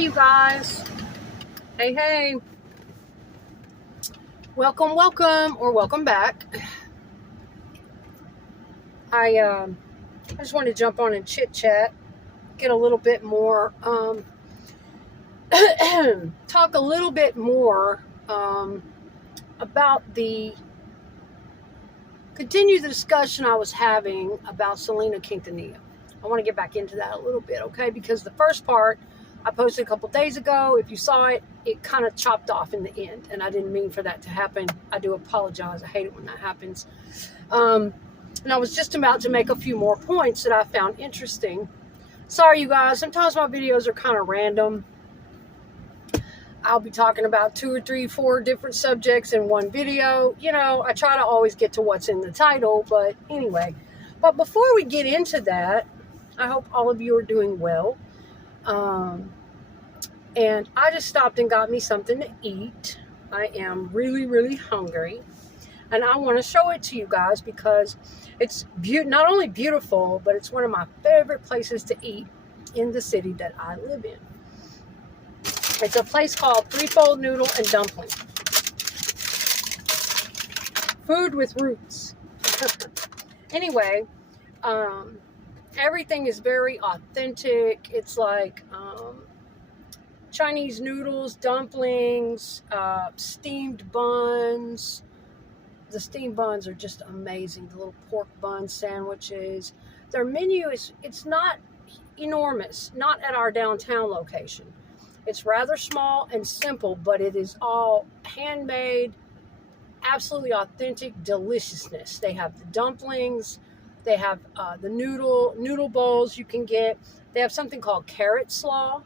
Hey, you guys. Hey. Welcome, or welcome back. I just wanted to jump on and chit chat, get a little bit more, talk a little bit more about continue the discussion I was having about Selena Quintanilla. I want to get back into that a little bit, okay? Because the first part I posted a couple days ago. If you saw it, it kind of chopped off in the end, and I didn't mean for that to happen. I do apologize. I hate it when that happens. And I was just about to make a few more points that I found interesting. Sorry, you guys. Sometimes my videos are kind of random. I'll be talking about 2 or 3, 4 different subjects in one video. You know, I try to always get to what's in the title, but anyway. But before we get into that, I hope all of you are doing well. And I just stopped and got me something to eat. I am really, really hungry. And I want to show it to you guys because it's not only beautiful, but it's one of my favorite places to eat in the city that I live in. It's a place called Threefold Noodle and Dumpling. Food with roots. Anyway, everything is very authentic. It's like Chinese noodles, dumplings, steamed buns. The steamed buns are just amazing. The little pork bun sandwiches. Their menu it's not enormous, not at our downtown location. It's rather small and simple, but it is all handmade, absolutely authentic deliciousness. They have the dumplings. They have the noodle bowls you can get. They have something called carrot slaw,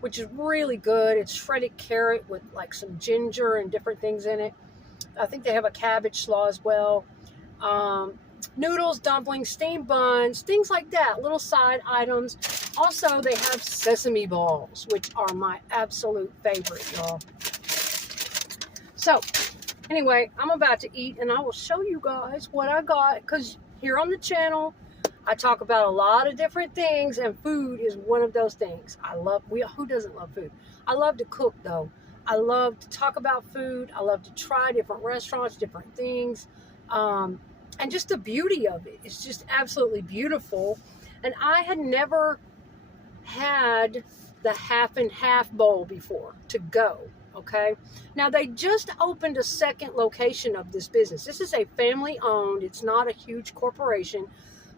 which is really good. It's shredded carrot with like some ginger and different things in it. I think they have a cabbage slaw as well. Noodles, dumplings, steamed buns, things like that, little side items. Also, they have sesame balls, which are my absolute favorite, y'all. So, anyway, I'm about to eat, and I will show you guys what I got, because here on the channel, I talk about a lot of different things, and food is one of those things. Who doesn't love food? I love to cook, though. I love to talk about food. I love to try different restaurants, different things. And just the beauty of it. It's just absolutely beautiful. And I had never had the half and half bowl before to go. Okay. Now they just opened a second location of this business. This is a family owned. It's not a huge corporation.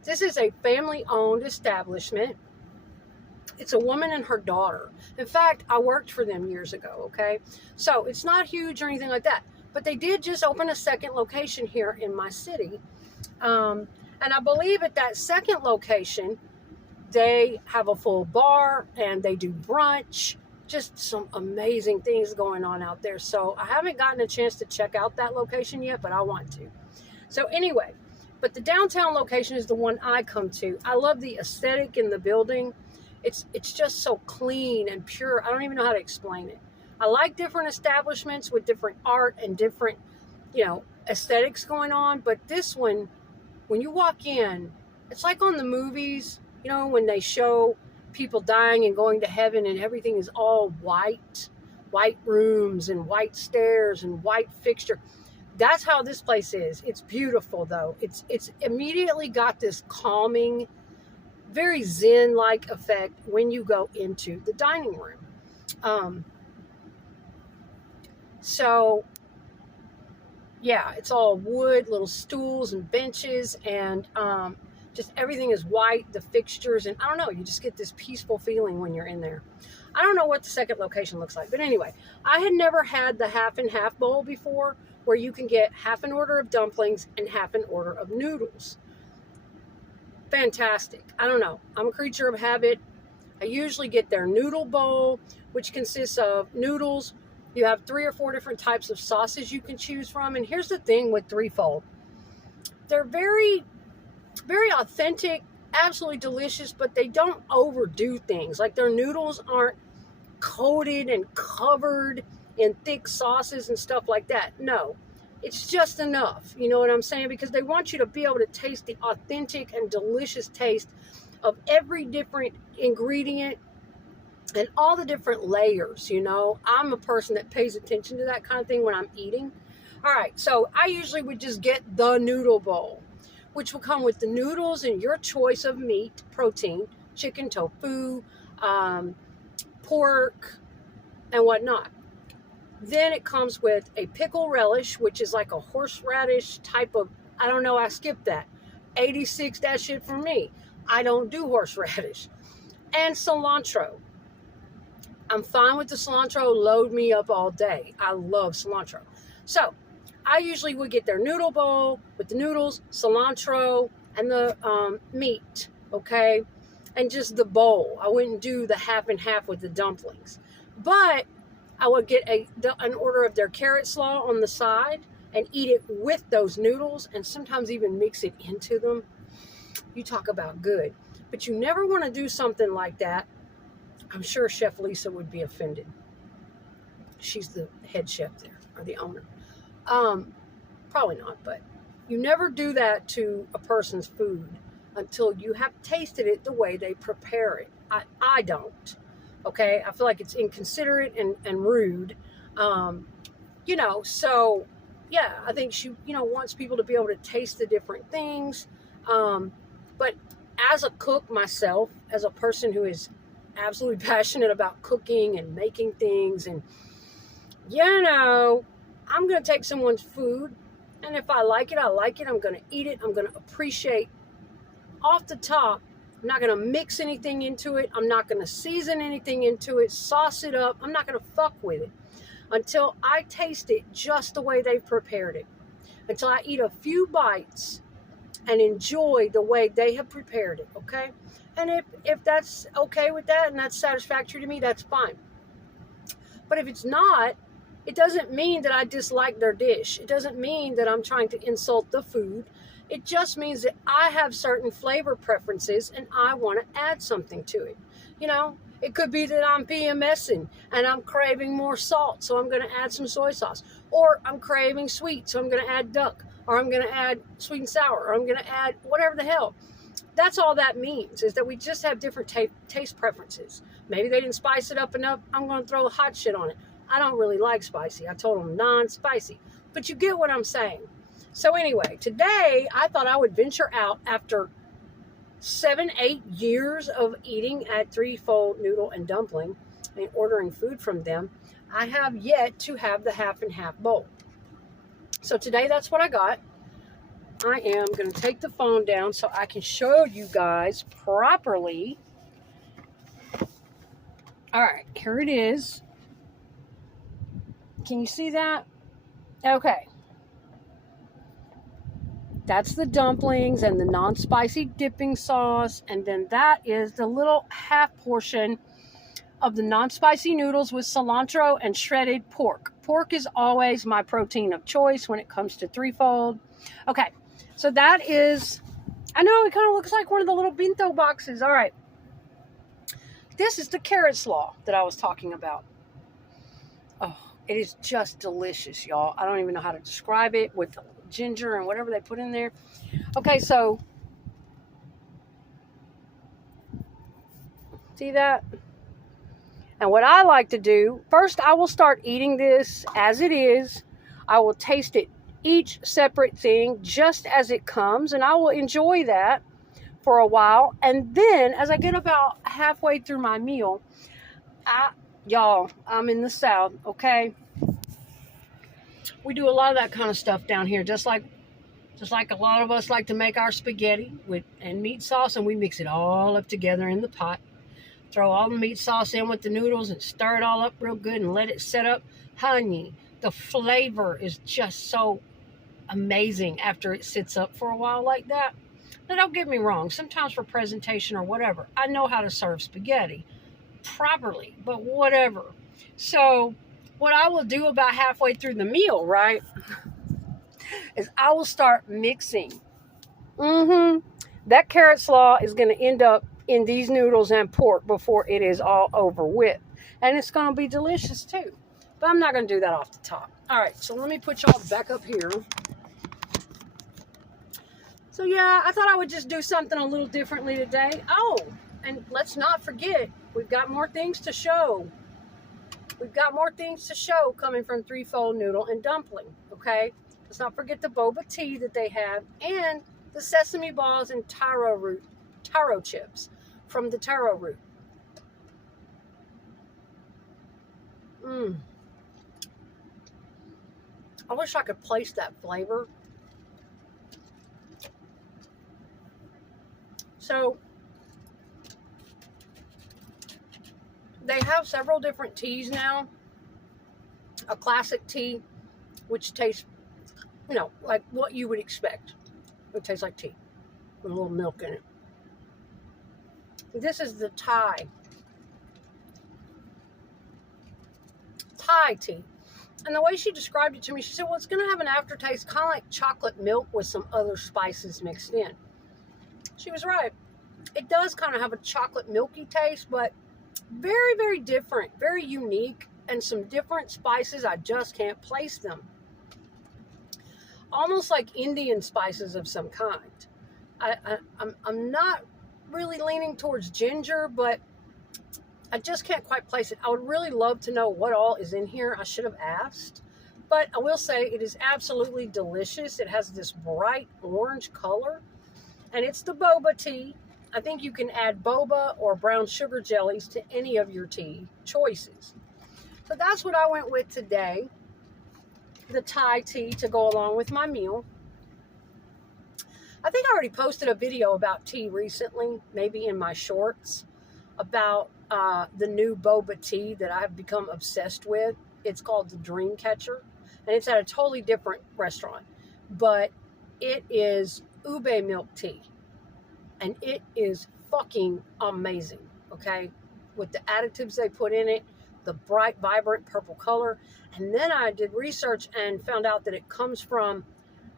This is a family owned establishment. It's a woman and her daughter. In fact, I worked for them years ago, okay? So it's not huge or anything like that. But they did just open a second location here in my city. And I believe at that second location, they have a full bar and they do brunch. Just some amazing things going on out there. So I haven't gotten a chance to check out that location yet, but I want to. So anyway, but the downtown location is the one I come to. I love the aesthetic in the building. It's just so clean and pure. I don't even know how to explain it. I like different establishments with different art and different, aesthetics going on. But this one, when you walk in, it's like on the movies, when they show people dying and going to heaven and everything is all white rooms and white stairs and white fixture. That's how this place is. It's beautiful, though. It's immediately got this calming, very zen-like effect when you go into the dining room. So, yeah, it's all wood, little stools and benches, and just everything is white, the fixtures, and I don't know, you just get this peaceful feeling when you're in there. I don't know what the second location looks like, but anyway, I had never had the half and half bowl before, where you can get half an order of dumplings and half an order of noodles. Fantastic. I don't know. I'm a creature of habit. I usually get their noodle bowl, which consists of noodles. You have 3 or 4 different types of sauces you can choose from. And here's the thing with Threefold. They're very, very authentic, absolutely delicious, but they don't overdo things. Like their noodles aren't coated and covered in thick sauces and stuff like that. No. It's just enough, you know what I'm saying? Because they want you to be able to taste the authentic and delicious taste of every different ingredient and all the different layers, you know. I'm a person that pays attention to that kind of thing when I'm eating. All right, so I usually would just get the noodle bowl, which will come with the noodles and your choice of meat, protein, chicken, tofu, pork, and whatnot. Then it comes with a pickle relish, which is like a horseradish type of, I don't know, I skipped that. 86, that shit for me. I don't do horseradish. And cilantro. I'm fine with the cilantro. Load me up all day. I love cilantro. So I usually would get their noodle bowl with the noodles, cilantro, and the meat, okay? And just the bowl. I wouldn't do the half and half with the dumplings. But I would get an order of their carrot slaw on the side and eat it with those noodles and sometimes even mix it into them. You talk about good. But you never want to do something like that. I'm sure Chef Lisa would be offended. She's the head chef there, or the owner. Probably not, but you never do that to a person's food until you have tasted it the way they prepare it. I don't. Okay? I feel like it's inconsiderate and rude. You know, so yeah, I think she, you know, wants people to be able to taste the different things. But as a cook myself, as a person who is absolutely passionate about cooking and making things, and you know, I'm going to take someone's food, and if I like it, I like it. I'm going to eat it. I'm going to appreciate off the top. I'm not going to mix anything into it. I'm not going to season anything into it, sauce it up. I'm not going to fuck with it until I taste it just the way they've prepared it, until I eat a few bites and enjoy the way they have prepared it, okay? And if that's okay with that and that's satisfactory to me, that's fine. But if it's not, it doesn't mean that I dislike their dish. It doesn't mean that I'm trying to insult the food. It just means that I have certain flavor preferences and I want to add something to it. You know, it could be that I'm PMSing and I'm craving more salt, so I'm going to add some soy sauce. Or I'm craving sweet, so I'm going to add duck. Or I'm going to add sweet and sour. Or I'm going to add whatever the hell. That's all that means, is that we just have different taste preferences. Maybe they didn't spice it up enough. I'm going to throw hot shit on it. I don't really like spicy. I told them non-spicy. But you get what I'm saying. So anyway, today I thought I would venture out after 7-8 years of eating at Threefold Noodle and Dumpling and ordering food from them. I have yet to have the half and half bowl. So today that's what I got. I am going to take the phone down so I can show you guys properly. All right, here it is. Can you see that? Okay. That's the dumplings and the non-spicy dipping sauce. And then that is the little half portion of the non-spicy noodles with cilantro and shredded pork. Pork is always my protein of choice when it comes to Threefold. Okay, so that is, I know it kind of looks like one of the little bento boxes. All right. This is the carrot slaw that I was talking about. Oh, it is just delicious, y'all. I don't even know how to describe it with ginger and whatever they put in there. Okay, so see that? And what I like to do, first I will start eating this as it is. I will taste it, each separate thing, just as it comes, and I will enjoy that for a while. And then as I get about halfway through my meal, y'all, I'm in the South, okay? We do a lot of that kind of stuff down here, just like a lot of us like to make our spaghetti and meat sauce, and we mix it all up together in the pot. Throw all the meat sauce in with the noodles and stir it all up real good and let it set up. Honey, the flavor is just so amazing after it sits up for a while like that. Now, don't get me wrong. Sometimes for presentation or whatever, I know how to serve spaghetti properly, but whatever. So what I will do about halfway through the meal, right, is I will start mixing. That carrot slaw is going to end up in these noodles and pork before it is all over with. And it's going to be delicious too. But I'm not going to do that off the top. All right, so let me put y'all back up here. So yeah, I thought I would just do something a little differently today. Oh, And let's not forget, we've got more things to show. We've got more things to show coming from Threefold Noodle and Dumpling, okay? Let's not forget the boba tea that they have and the sesame balls and taro chips from the taro root. I wish I could place that flavor. So, they have several different teas now. A classic tea, which tastes, you know, like what you would expect. It tastes like tea with a little milk in it. This is the Thai tea. And the way she described it to me, she said, well, it's going to have an aftertaste kind of like chocolate milk with some other spices mixed in. She was right. It does kind of have a chocolate milky taste, but very, very different, very unique, and some different spices. I just can't place them. Almost like Indian spices of some kind. I'm not really leaning towards ginger, but I just can't quite place it. I would really love to know what all is in here. I should have asked. But I will say it is absolutely delicious. It has this bright orange color. And it's the boba tea. I think you can add boba or brown sugar jellies to any of your tea choices. So that's what I went with today. The Thai tea to go along with my meal. I think I already posted a video about tea recently, maybe in my shorts, about the new boba tea that I've become obsessed with. It's called the Dream Catcher, and it's at a totally different restaurant, but it is ube milk tea, and it is fucking amazing, okay? With the additives they put in it, the bright, vibrant purple color, and then I did research and found out that it comes from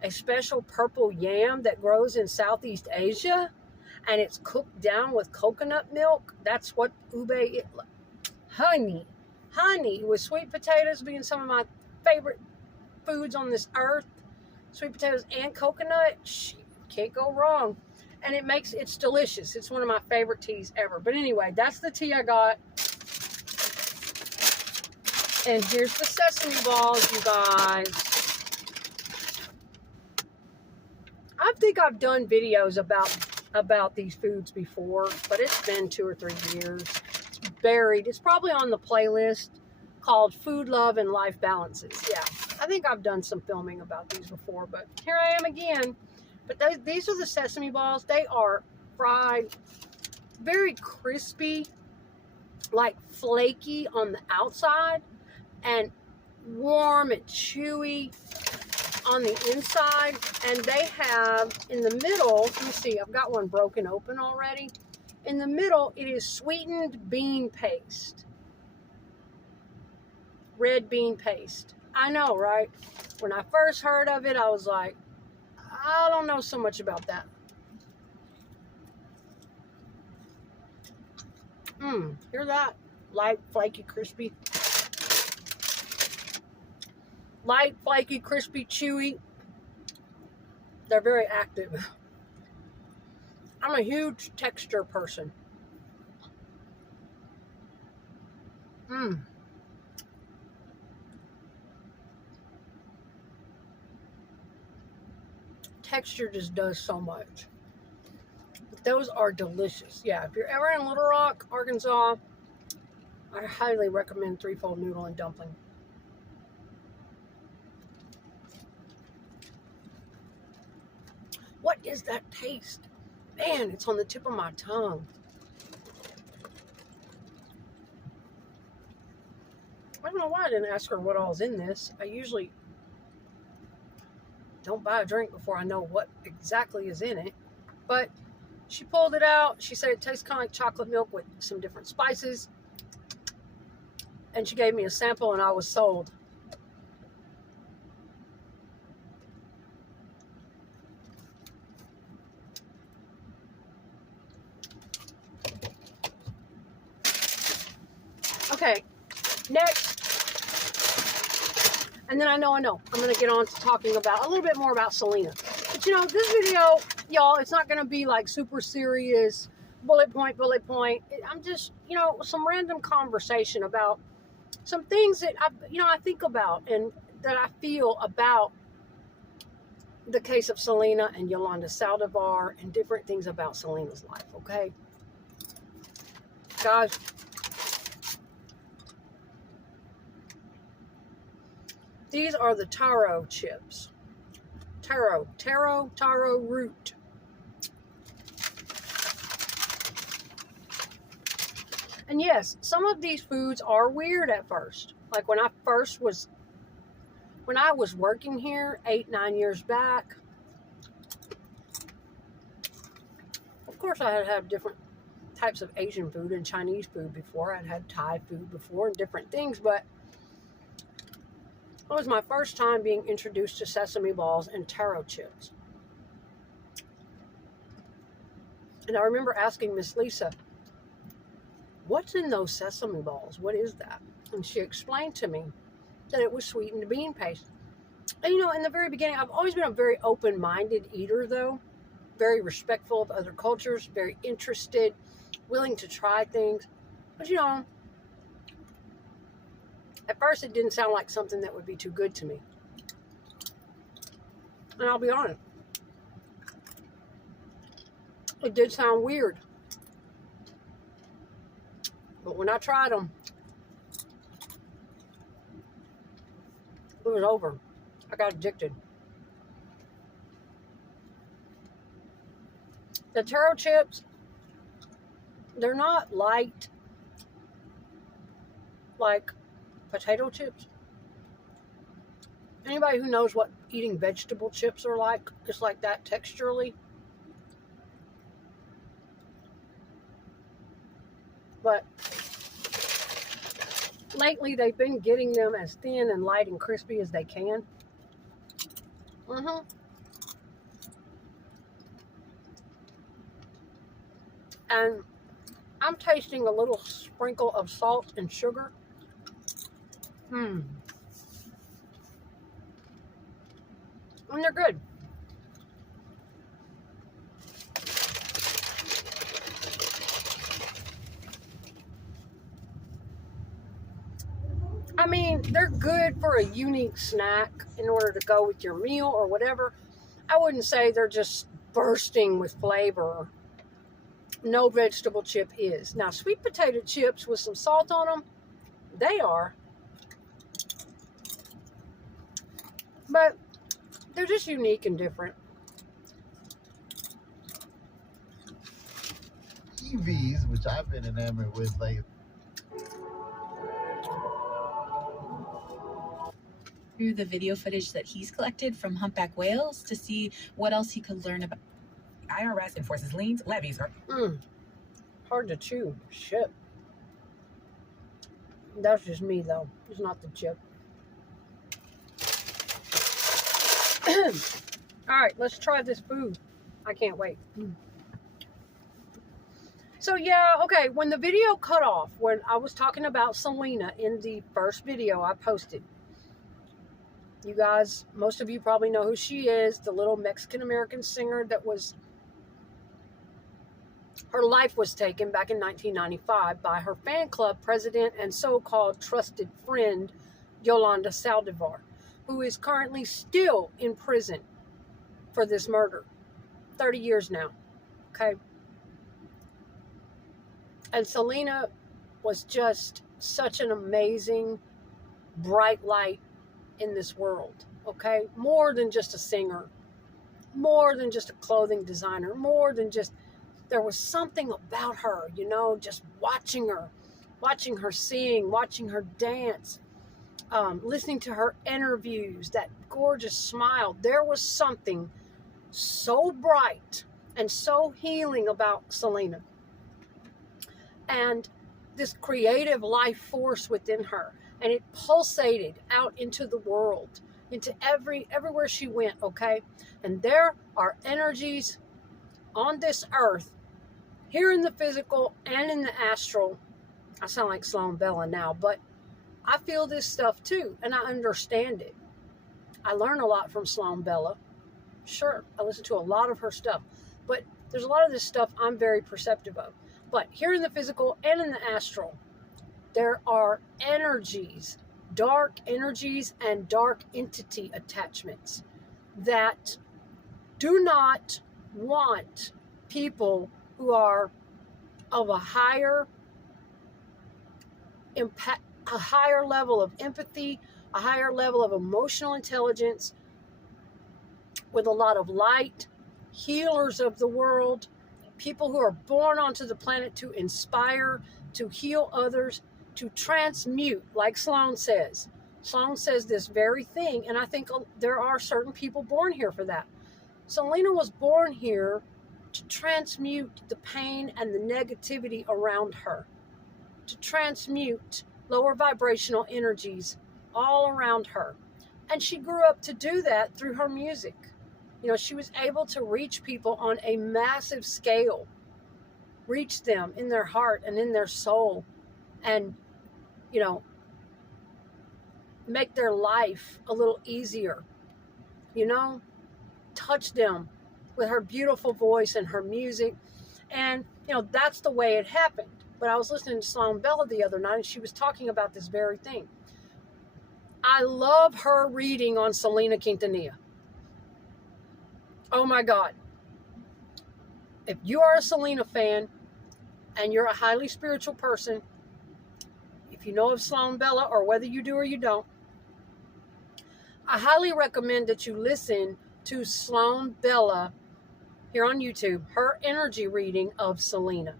a special purple yam that grows in Southeast Asia, and it's cooked down with coconut milk. That's what ube is. Honey with sweet potatoes being some of my favorite foods on this earth. Sweet potatoes and coconut, can't go wrong. And it's delicious. It's one of my favorite teas ever. But anyway, that's the tea I got. And here's the sesame balls, you guys. I think I've done videos about these foods before, but it's been 2 or 3 years. It's buried. It's probably on the playlist called Food, Love, and Life Balances. Yeah, I think I've done some filming about these before, but here I am again. But these are the sesame balls. They are fried, very crispy, like flaky on the outside, and warm and chewy on the inside. And they have in the middle, let me see, I've got one broken open already. In the middle, it is sweetened bean paste. Red bean paste. I know, right? When I first heard of it, I was like, I don't know so much about that. Hear that? Light, flaky, crispy. Light, flaky, crispy, chewy. They're very active. I'm a huge texture person. Texture just does so much. But those are delicious. Yeah, if you're ever in Little Rock, Arkansas, I highly recommend Threefold Noodle and Dumpling. What is that taste? Man, it's on the tip of my tongue. I don't know why I didn't ask her what all's in this. I usually don't buy a drink before I know what exactly is in it. But she pulled it out. She said it tastes kind of like chocolate milk with some different spices. And she gave me a sample and I was sold. Okay, next. And then I know, I'm going to get on to talking about a little bit more about Selena. But you know, this video, y'all, it's not going to be like super serious, bullet point, bullet point. I'm just, some random conversation about some things that I think about and that I feel about the case of Selena and Yolanda Saldivar and different things about Selena's life, okay? Guys, these are the taro chips. Taro root. And yes, some of these foods are weird at first. Like when I was working here 8-9 years back, of course I had different types of Asian food and Chinese food before. I'd had Thai food before and different things, but it was my first time being introduced to sesame balls and taro chips. And I remember asking Miss Lisa, what's in those sesame balls? What is that? And she explained to me that it was sweetened bean paste. And in the very beginning, I've always been a very open-minded eater, though. Very respectful of other cultures, very interested, willing to try things. But at first it didn't sound like something that would be too good to me. And I'll be honest, it did sound weird. But when I tried them, it was over. I got addicted. The taro chips, they're not light like potato chips. Anybody who knows what eating vegetable chips are like, it's like that texturally. But lately they've been getting them as thin and light and crispy as they can. And I'm tasting a little sprinkle of salt and sugar. And they're good. I mean, they're good for a unique snack in order to go with your meal or whatever. I wouldn't say they're just bursting with flavor. No vegetable chip is. Now, sweet potato chips with some salt on them, they are. But they're just unique and different. EVs, which I've been enamored with lately. Through the video footage that he's collected from humpback whales to see what else he could learn about. IRS enforces liens, levies, or hard to chew. Shit. That's just me, though. It's not the chip. All right, let's try this food. I can't wait. So, yeah, okay, when the video cut off, when I was talking about Selena in the first video I posted, you guys, most of you probably know who she is, the little Mexican-American singer that was, her life was taken back in 1995 by her fan club president and so-called trusted friend, Yolanda Saldivar, who is currently still in prison for this murder. 30 years now, okay? And Selena was just such an amazing, bright light in this world, okay? More than just a singer, more than just a clothing designer, more than just, there was something about her, just watching her sing, watching her dance, listening to her interviews, that gorgeous smile. There was something so bright and so healing about Selena. And this creative life force within her. And it pulsated out into the world, into everywhere she went, okay? And there are energies on this earth, here in the physical and in the astral. I sound like Sloan Bella now, but I feel this stuff too, and I understand it. I learn a lot from Sloan Bella. Sure, I listen to a lot of her stuff. But There's a lot of this stuff I'm very perceptive of. But here in the physical and in the astral, there are energies, dark energies and dark entity attachments that do not want people who are of a higher impact, a higher level of empathy, a higher level of emotional intelligence, with a lot of light, healers of the world, people who are born onto the planet to inspire, to heal others, to transmute, like Sloan says. Sloan says this very thing, and I think there are certain people born here for that. Selena was born here to transmute the pain and the negativity around her, to transmute lower vibrational energies all around her. And she grew up to do that through her music. You know, she was able to reach people on a massive scale, reach them in their heart and in their soul, and, you know, make their life a little easier, you know, touch them with her beautiful voice and her music. And, you know, that's the way it happened. But I was listening to Sloan Bella the other night, and she was talking about this very thing. I love her reading on Selena Quintanilla. Oh my God. If you are a Selena fan and you're a highly spiritual person, if you know of Sloan Bella, or whether you do or you don't, I highly recommend that you listen to Sloan Bella here on YouTube, her energy reading of Selena.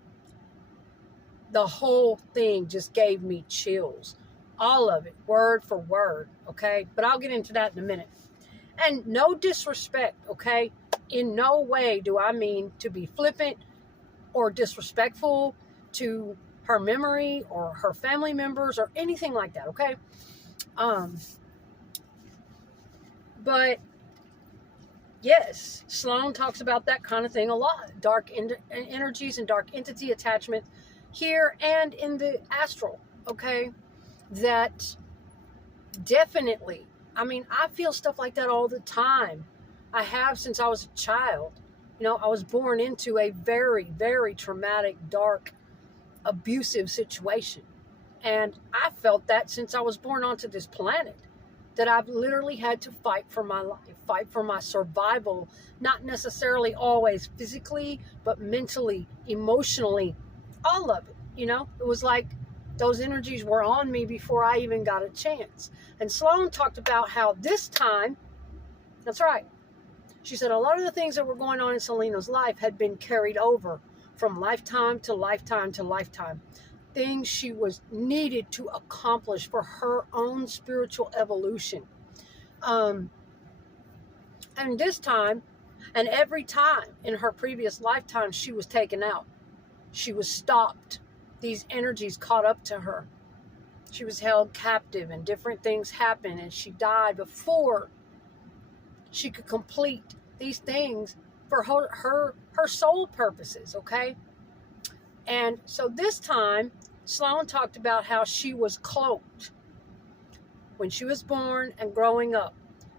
The whole thing just gave me chills. All of it, word for word, okay? But I'll get into that in a minute. And no disrespect, okay? In no way do I mean to be flippant or disrespectful to her memory or her family members or anything like that, okay? But yes, Sloan talks about that kind of thing a lot. Dark energies and dark entity attachment here and in the astral, okay? That definitely, I mean, I feel stuff like that all the time. I have since I was a child. You know, I was born into a very, very traumatic, dark, abusive situation. And I felt that since I was born onto this planet, that I've literally had to fight for my life, fight for my survival, not necessarily always physically, but mentally, emotionally, all of it. You know, it was like those energies were on me before I even got a chance. And Sloan talked about how this time, that's right, she said a lot of the things that were going on in Selena's life had been carried over from lifetime to lifetime to lifetime. Things she was needed to accomplish for her own spiritual evolution. And this time, and every time in her previous lifetime, she was taken out. She was stopped. These energies caught up to her. She was held captive and different things happened, and she died before she could complete these things for her soul purposes, okay? And so this time, Sloan talked about how she was cloaked when she was born and growing up.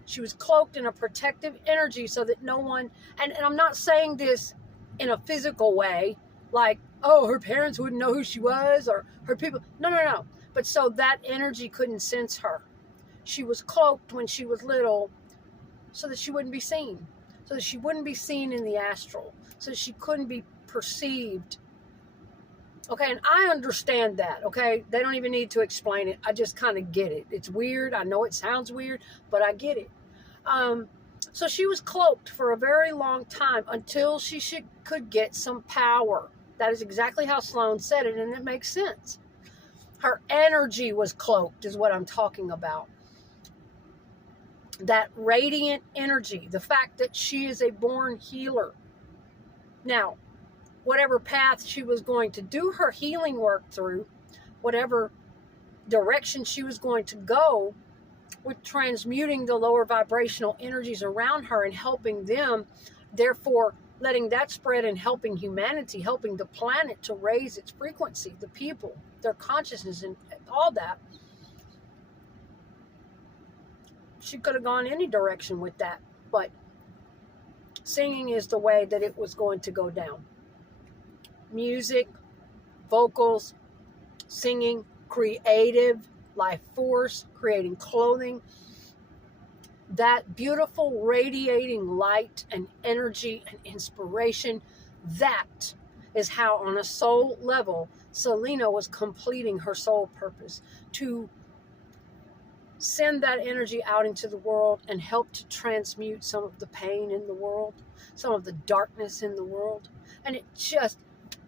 She was cloaked in a protective energy so that no one, and I'm not saying this in a physical way, like, oh, her parents wouldn't know who she was, or her people. No. But so that energy couldn't sense her. She was cloaked when she was little so that she wouldn't be seen. So that she wouldn't be seen in the astral. So that she couldn't be perceived. Okay, and I understand that, okay? They don't even need to explain it. I just kind of get it. It's weird. I know it sounds weird, but I get it. So she was cloaked for a very long time until she could get some power. That is exactly how Sloan said it, and it makes sense. Her energy was cloaked is what I'm talking about. That radiant energy, the fact that she is a born healer. Now, whatever path she was going to do her healing work through, whatever direction she was going to go with transmuting the lower vibrational energies around her and helping them, therefore letting that spread and helping humanity, helping the planet to raise its frequency, the people, their consciousness and all that. She could have gone any direction with that, but Singing is the way that it was going to go down. Music, vocals, singing, creative, life force, creating clothing. That beautiful radiating light and energy and inspiration, that is how on a soul level Selena was completing her soul purpose, to send that energy out into the world and help to transmute some of the pain in the world, some of the darkness in the world. And it just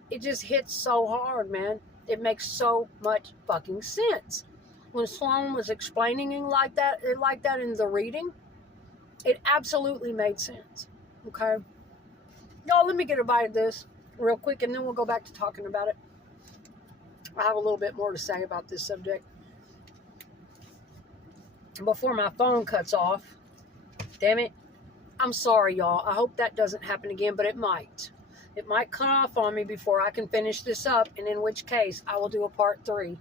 hits so hard, man. It makes so much fucking sense. When Sloan was explaining it like that in the reading, it absolutely made sense. Okay? Y'all, let me get a bite of this real quick, and then we'll go back to talking about it. I have a little bit more to say about this subject before my phone cuts off. Damn it. I'm sorry, y'all. I hope that doesn't happen again, but it might. It might cut off on me before I can finish this up, and in which case I will do a part 3.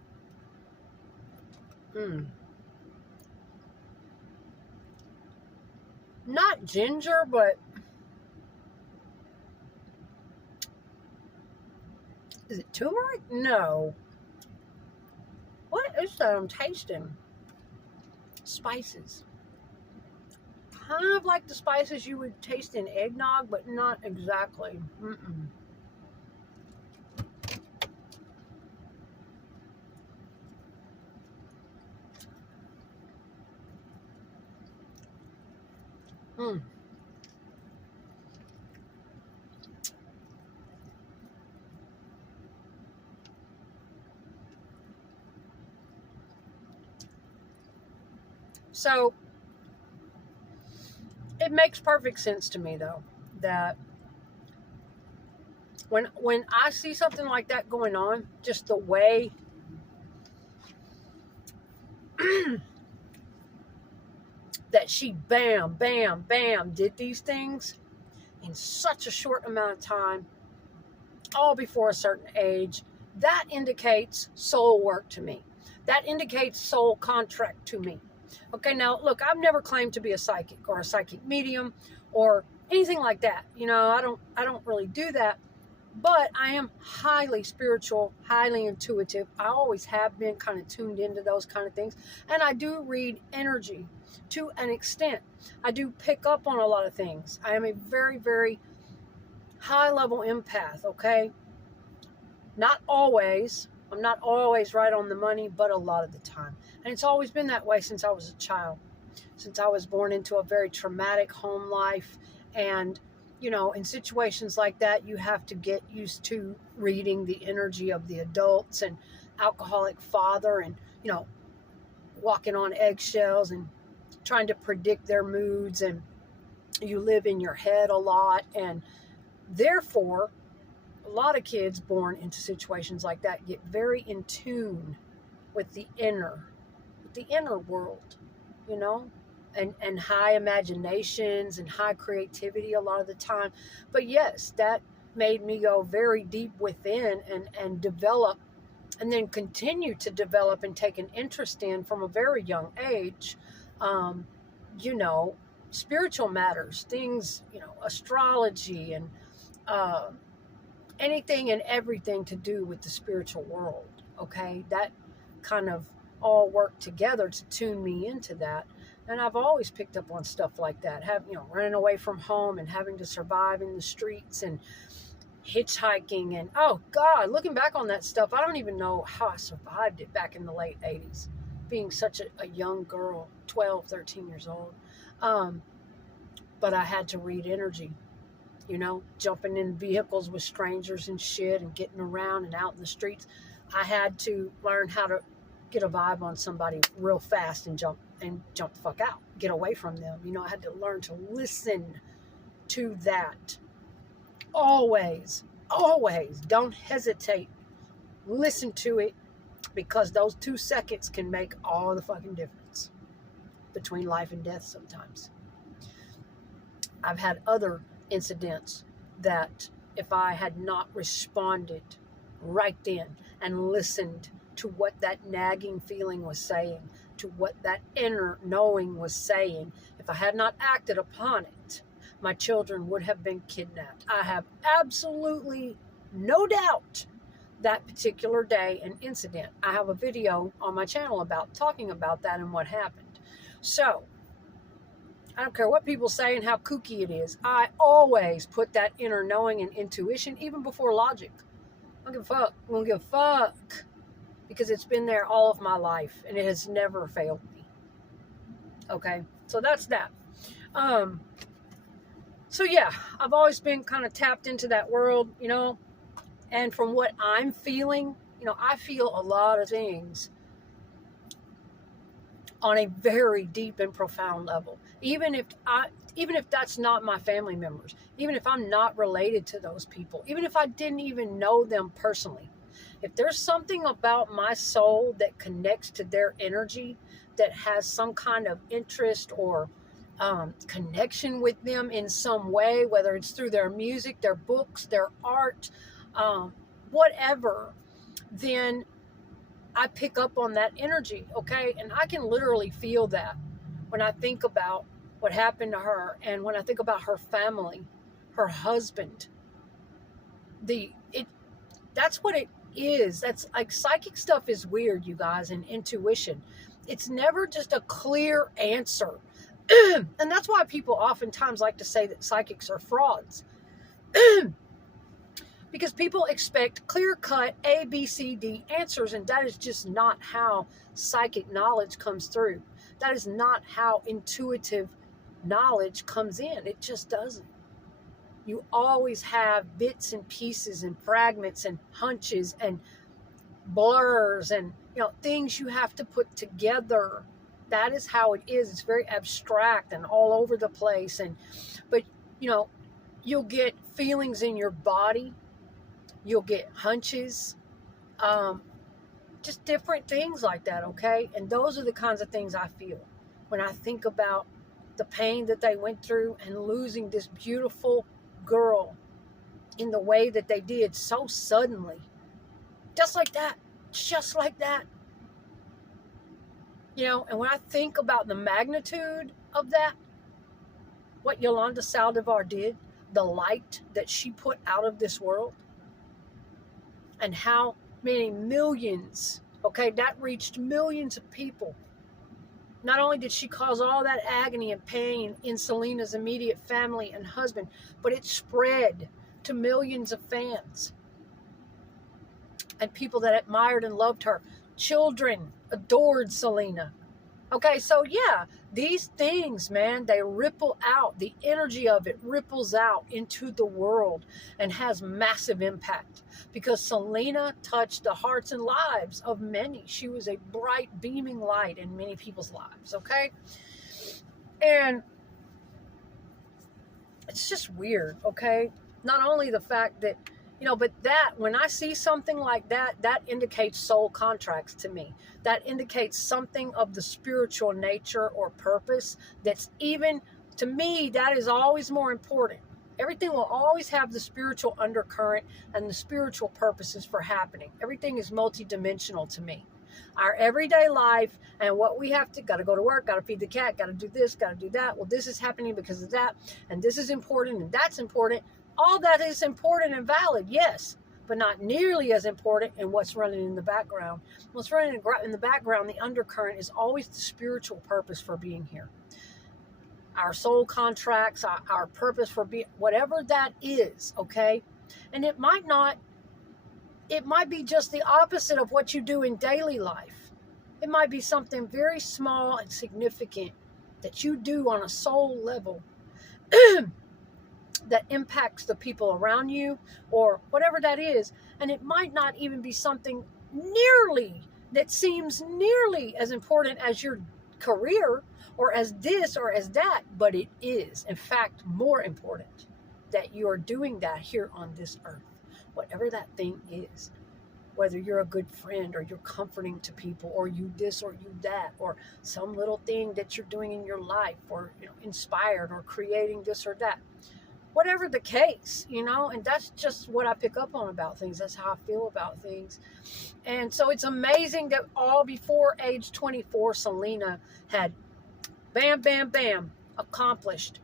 Not ginger, but is it turmeric? No. What is that I'm tasting? Spices. Kind of like the spices you would taste in eggnog, but not exactly. So it makes perfect sense to me, though, that when I see something like that going on, just the way that she bam, bam, bam did these things in such a short amount of time, all before a certain age, that indicates soul work to me. That indicates soul contract to me. Okay, now look, I've never claimed to be a psychic or a psychic medium or anything like that. You know, I don't really do that, but I am highly spiritual, highly intuitive. I always have been kind of tuned into those kind of things, and I do read energy to an extent. I do pick up on a lot of things. I am a very, very high level empath, okay? Not always. I'm not always right on the money, but a lot of the time. And it's always been that way since I was a child, since I was born into a very traumatic home life. And, you know, in situations like that, you have to get used to reading the energy of the adults and alcoholic father and, you know, walking on eggshells and trying to predict their moods. And you live in your head a lot. And therefore, a lot of kids born into situations like that get very in tune with the inner world, you know, and high imaginations and high creativity a lot of the time. But yes, that made me go very deep within and develop, and then continue to develop and take an interest in from a very young age, you know, spiritual matters, things, you know, astrology and anything and everything to do with the spiritual world. Okay, that kind of all work together to tune me into that. And I've always picked up on stuff like that, running away from home and having to survive in the streets and hitchhiking. And oh God, looking back on that stuff, I don't even know how I survived it back in the late 80s, being such a young girl, 12, 13 years old. But I had to read energy, jumping in vehicles with strangers and shit and getting around and out in the streets. I had to learn how to get a vibe on somebody real fast and jump the fuck out, get away from them. I had to learn to listen to that. Always don't hesitate. Listen to it, because those 2 seconds can make all the fucking difference between life and death sometimes. I've had other incidents that if I had not responded right then and listened to what that nagging feeling was saying, to what that inner knowing was saying, if I had not acted upon it, my children would have been kidnapped. I have absolutely no doubt that particular day and incident. I have a video on my channel about talking about that and what happened. So, I don't care what people say and how kooky it is. I always put that inner knowing and intuition even before logic. I don't give a fuck. I don't give a fuck. Because it's been there all of my life and it has never failed me. Okay? So that's that. So yeah, I've always been kind of tapped into that world, you know, and from what I'm feeling, you know, I feel a lot of things on a very deep and profound level. Even if that's not my family members, even if I'm not related to those people, even if I didn't even know them personally, if there's something about my soul that connects to their energy, that has some kind of interest or connection with them in some way, whether it's through their music, their books, their art, whatever, then I pick up on that energy, okay? And I can literally feel that when I think about what happened to her and when I think about her family, her husband. That's what it is. That's like, psychic stuff is weird, you guys, and intuition. It's never just a clear answer. And that's why people oftentimes like to say that psychics are frauds. Because people expect clear-cut A, B, C, D answers, and that is just not how psychic knowledge comes through. That is not how intuitive knowledge comes in. It just doesn't. You always have bits and pieces and fragments and hunches and blurs and, you know, things you have to put together. That is how it is. It's very abstract and all over the place. But, you know, you'll get feelings in your body. You'll get hunches, just different things like that, okay? And those are the kinds of things I feel when I think about the pain that they went through and losing this beautiful girl in the way that they did so suddenly. Just like that. Just like that. You know, and when I think about the magnitude of that, what Yolanda Saldivar did, the light that she put out of this world, and how many millions, okay, that reached millions of people. Not only did she cause all that agony and pain in Selena's immediate family and husband, but it spread to millions of fans and people that admired and loved her. Children adored Selena. Okay, so yeah, these things, man, they ripple out. The energy of it ripples out into the world and has massive impact because Selena touched the hearts and lives of many. She was a bright, beaming light in many people's lives, okay? And it's just weird, okay? Not only the fact that, you know, but that, when I see something like that, that indicates soul contracts to me. That indicates something of the spiritual nature or purpose that's even, to me, that is always more important. Everything will always have the spiritual undercurrent and the spiritual purposes for happening. Everything is multidimensional to me. Our everyday life and what we have to, got to go to work, got to feed the cat, got to do this, got to do that. Well, this is happening because of that, and this is important, and that's important. All that is important and valid, yes, but not nearly as important in what's running in the background. What's running in the background, the undercurrent, is always the spiritual purpose for being here. Our soul contracts, our purpose for being, whatever that is, okay? And it might be just the opposite of what you do in daily life. It might be something very small and significant that you do on a soul level that impacts the people around you or whatever that is. And it might not even be something that seems nearly as important as your career or as this or as that, but it is, in fact, more important that you are doing that here on this earth, whatever that thing is. Whether you're a good friend or you're comforting to people or you this or you that or some little thing that you're doing in your life or, you know, inspired or creating this or that. Whatever the case, you know, and that's just what I pick up on about things. That's how I feel about things. And so it's amazing that all before age 24, Selena had bam, bam, bam, accomplished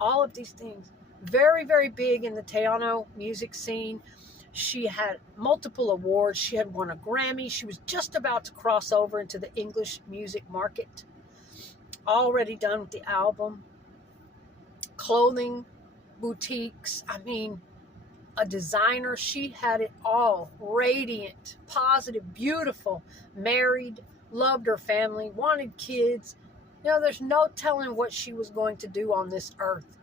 all of these things. Very, very big in the Teano music scene. She had multiple awards. She had won a Grammy. She was just about to cross over into the English music market. Already done with the album. Clothing, boutiques. I mean, a designer. She had it all. Radiant, positive, beautiful, married, loved her family, wanted kids. You know, there's no telling what she was going to do on this earth.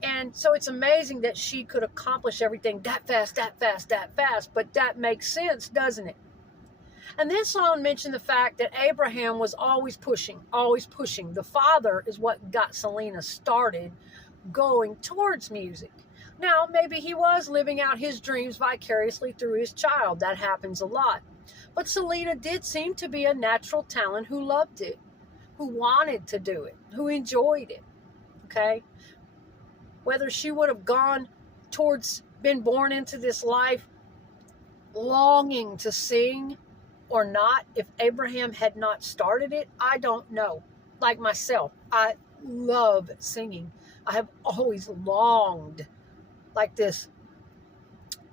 And so it's amazing that she could accomplish everything that fast, that fast, that fast. But that makes sense, doesn't it? And then Sloan mentioned the fact that Abraham was always pushing, always pushing. The father is what got Selena started going towards music. Now, maybe he was living out his dreams vicariously through his child. That happens a lot. But Selena did seem to be a natural talent who loved it, who wanted to do it, who enjoyed it. Okay? Whether she would have gone towards, been born into this life longing to sing or not, if Abraham had not started it, I don't know. Like myself, I love singing. I have always longed, like this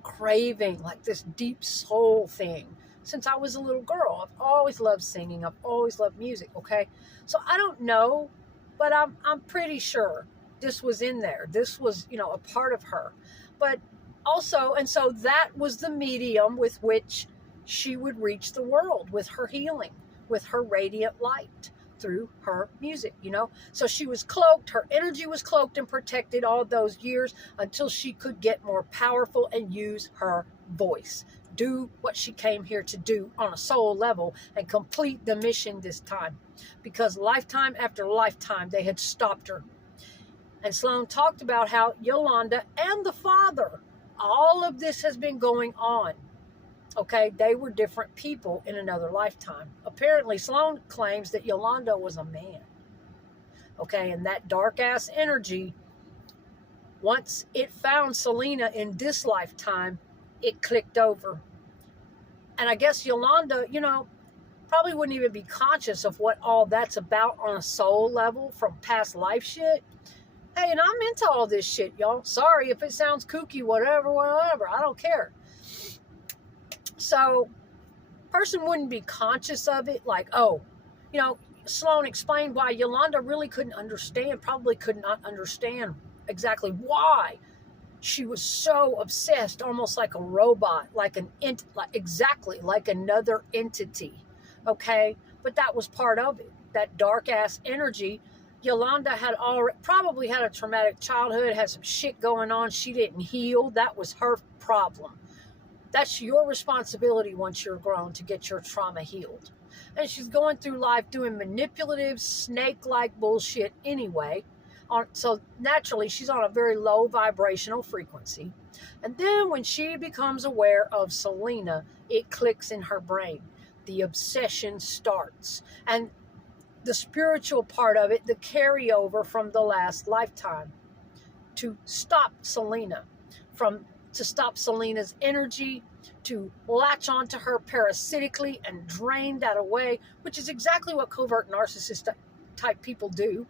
craving, like this deep soul thing. Since I was a little girl, I've always loved singing. I've always loved music, okay? So I don't know, but I'm pretty sure this was in there. This was, you know, a part of her. But also, and so that was the medium with which she would reach the world, with her healing, with her radiant light through her music, you know. So she was cloaked, her energy was cloaked and protected all those years until she could get more powerful and use her voice. Do what she came here to do on a soul level and complete the mission this time. Because lifetime after lifetime, they had stopped her. And Sloan talked about how Yolanda and the father, all of this has been going on. Okay, they were different people in another lifetime. Apparently, Sloan claims that Yolanda was a man. Okay, and that dark-ass energy, once it found Selena in this lifetime, it clicked over. And I guess Yolanda, you know, probably wouldn't even be conscious of what all that's about on a soul level from past life shit. Hey, and I'm into all this shit, y'all. Sorry if it sounds kooky, whatever. I don't care. So, person wouldn't be conscious of it, like, oh, you know, Sloan explained why Yolanda really probably could not understand exactly why she was so obsessed, almost like a robot, exactly like another entity, okay? But that was part of it, that dark-ass energy. Yolanda had probably had a traumatic childhood, had some shit going on she didn't heal. That was her problem. That's your responsibility once you're grown to get your trauma healed. And she's going through life doing manipulative, snake-like bullshit anyway. So naturally, she's on a very low vibrational frequency. And then when she becomes aware of Selena, it clicks in her brain. The obsession starts. And the spiritual part of it, the carryover from the last lifetime, to stop Selena, to stop Selena's energy, to latch onto her parasitically and drain that away, which is exactly what covert narcissist type people do.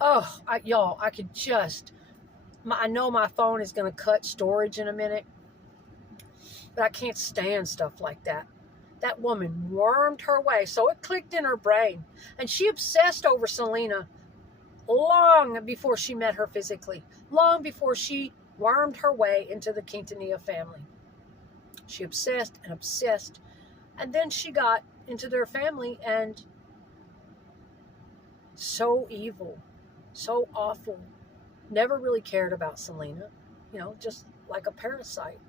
Oh, y'all, I know my phone is going to cut storage in a minute, but I can't stand stuff like that. That woman wormed her way, so it clicked in her brain. And she obsessed over Selena long before she met her physically, long before she wormed her way into the Quintanilla family. She obsessed and obsessed. And then she got into their family and so evil, so awful. Never really cared about Selena, you know, just like a parasite.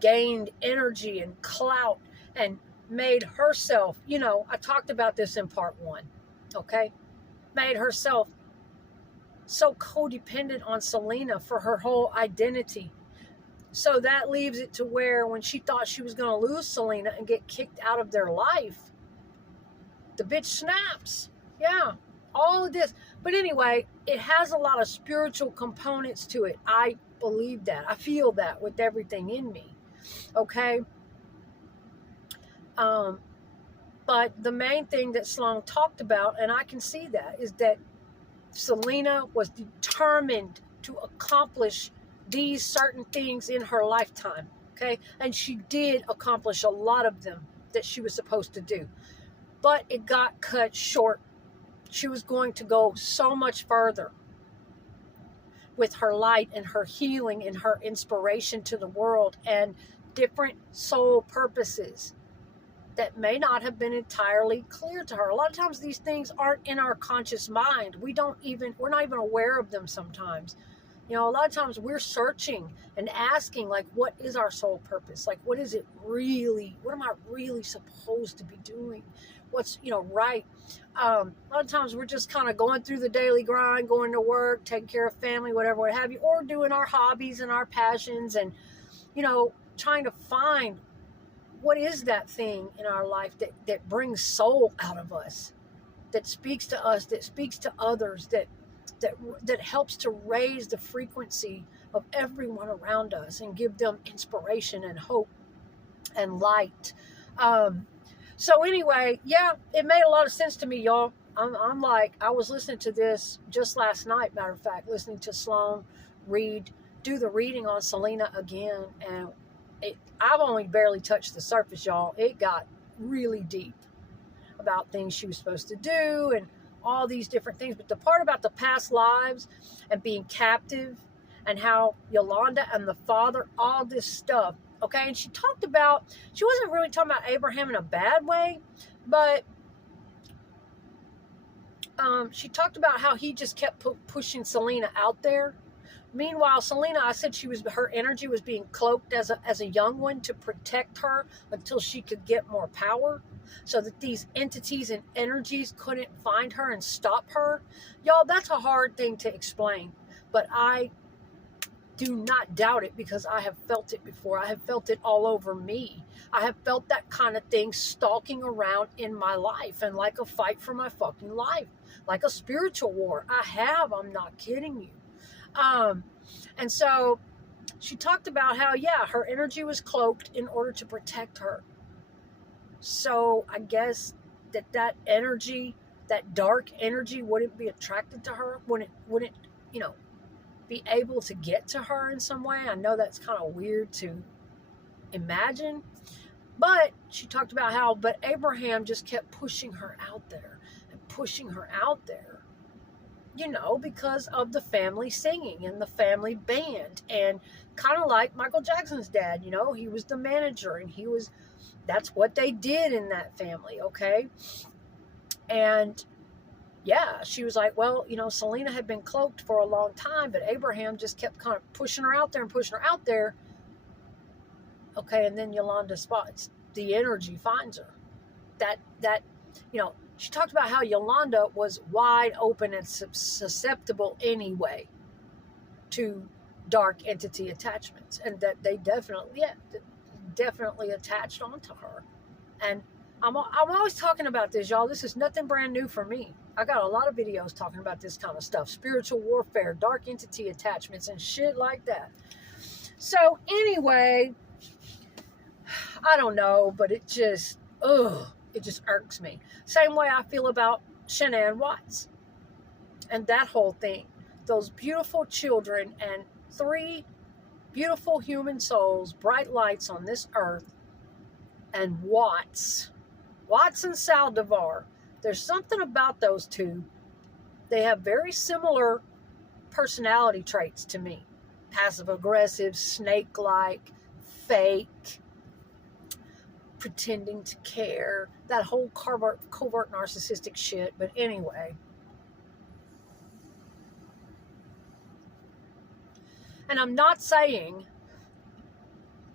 Gained energy and clout and made herself, you know, I talked about this in part 1, okay? Made herself so codependent on Selena for her whole identity. So that leaves it to where when she thought she was going to lose Selena and get kicked out of their life, the bitch snaps. Yeah, all of this. But anyway, it has a lot of spiritual components to it. I believe that. I feel that with everything in me. Okay? But the main thing that Sloan talked about, and I can see that, is that Selena was determined to accomplish these certain things in her lifetime, okay? And she did accomplish a lot of them that she was supposed to do. But it got cut short. She was going to go so much further with her light and her healing and her inspiration to the world and different soul purposes that may not have been entirely clear to her. A lot of times these things aren't in our conscious mind. We're not even aware of them sometimes. You know, a lot of times we're searching and asking, like, what is our soul purpose? Like, what is it really? What am I really supposed to be doing? What's, right? A lot of times we're just kind of going through the daily grind, going to work, taking care of family, whatever, what have you, or doing our hobbies and our passions and, trying to find what is that thing in our life that brings soul out of us, that speaks to us, that speaks to others, that helps to raise the frequency of everyone around us and give them inspiration and hope and light. So anyway, yeah, it made a lot of sense to me, y'all. I'm like, I was listening to this just last night, matter of fact, listening to Sloan do the reading on Selena again, and I've only barely touched the surface, y'all. It got really deep about things she was supposed to do and all these different things. But the part about the past lives and being captive and how Yolanda and the father, all this stuff, okay? And she wasn't really talking about Abraham in a bad way, but she talked about how he just kept pushing Selena out there. Meanwhile, Selena, I said her energy was being cloaked as a young one to protect her until she could get more power, so that these entities and energies couldn't find her and stop her. Y'all, that's a hard thing to explain, but I do not doubt it because I have felt it before. I have felt it all over me. I have felt that kind of thing stalking around in my life, and like a fight for my fucking life, like a spiritual war. I'm not kidding you. And so she talked about how, her energy was cloaked in order to protect her. So I guess that energy, that dark energy, wouldn't be attracted to her, wouldn't, be able to get to her in some way. I know that's kind of weird to imagine, but she talked about but Abraham just kept pushing her out there and pushing her out there. Because of the family singing and the family band, and kind of like Michael Jackson's dad, he was the manager, and that's what they did in that family, okay? And she was like, well, Selena had been cloaked for a long time, but Abraham just kept kind of pushing her out there, okay? And then Yolanda spots the energy, finds her. That she talked about how Yolanda was wide open and susceptible anyway to dark entity attachments, and that they definitely attached onto her. And I'm always talking about this, y'all. This is nothing brand new for me. I got a lot of videos talking about this kind of stuff, spiritual warfare, dark entity attachments, and shit like that. So anyway, I don't know, but it just irks me. Same way I feel about Shanann Watts and that whole thing. Those beautiful children and 3 beautiful human souls, bright lights on this earth, and Watts and Saldivar. There's something about those two. They have very similar personality traits to me. Passive-aggressive, snake-like, fake, pretending to care, that whole covert narcissistic shit. But anyway, and I'm not saying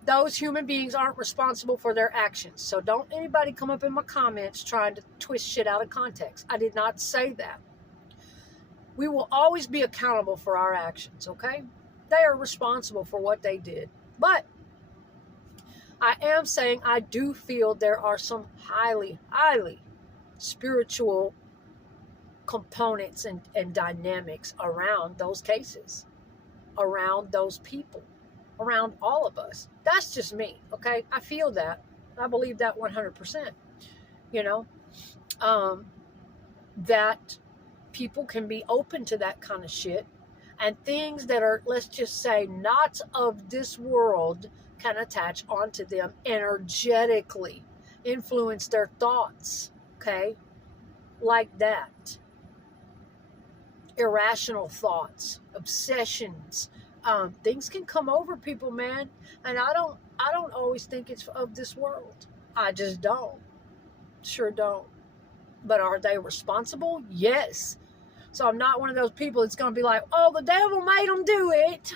those human beings aren't responsible for their actions, so don't anybody come up in my comments trying to twist shit out of context. I did not say that. We will always be accountable for our actions, okay? They are responsible for what they did. But I am saying I do feel there are some highly, highly spiritual components and dynamics around those cases, around those people, around all of us. That's just me, okay? I feel that. I believe that 100%. That people can be open to that kind of shit. And things that are, let's just say, not of this world can attach onto them energetically, influence their thoughts, okay? Like that. Irrational thoughts, obsessions, things can come over people, man. And I don't always think it's of this world. I just don't. Sure don't. But are they responsible? Yes. So I'm not one of those people that's going to be like, oh, the devil made them do it.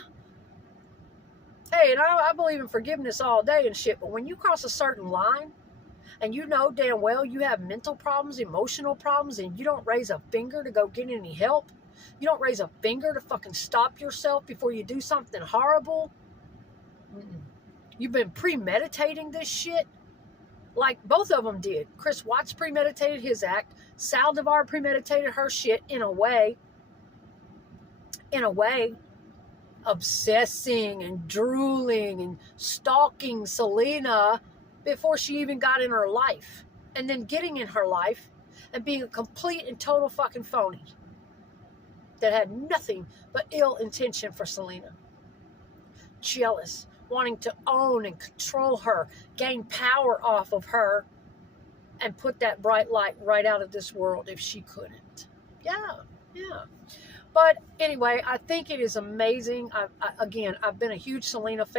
Hey, and I believe in forgiveness all day and shit, but when you cross a certain line and you know damn well you have mental problems, emotional problems, and you don't raise a finger to go get any help, you don't raise a finger to fucking stop yourself before you do something horrible, you've been premeditating this shit, like both of them did. Chris Watts premeditated his act. Saldivar premeditated her shit in a way, obsessing and drooling and stalking Selena before she even got in her life. And then getting in her life and being a complete and total fucking phony that had nothing but ill intention for Selena. Jealous, wanting to own and control her, gain power off of her, and put that bright light right out of this world if she couldn't. Yeah. But anyway, I think it is amazing. I've been a huge Selena fan.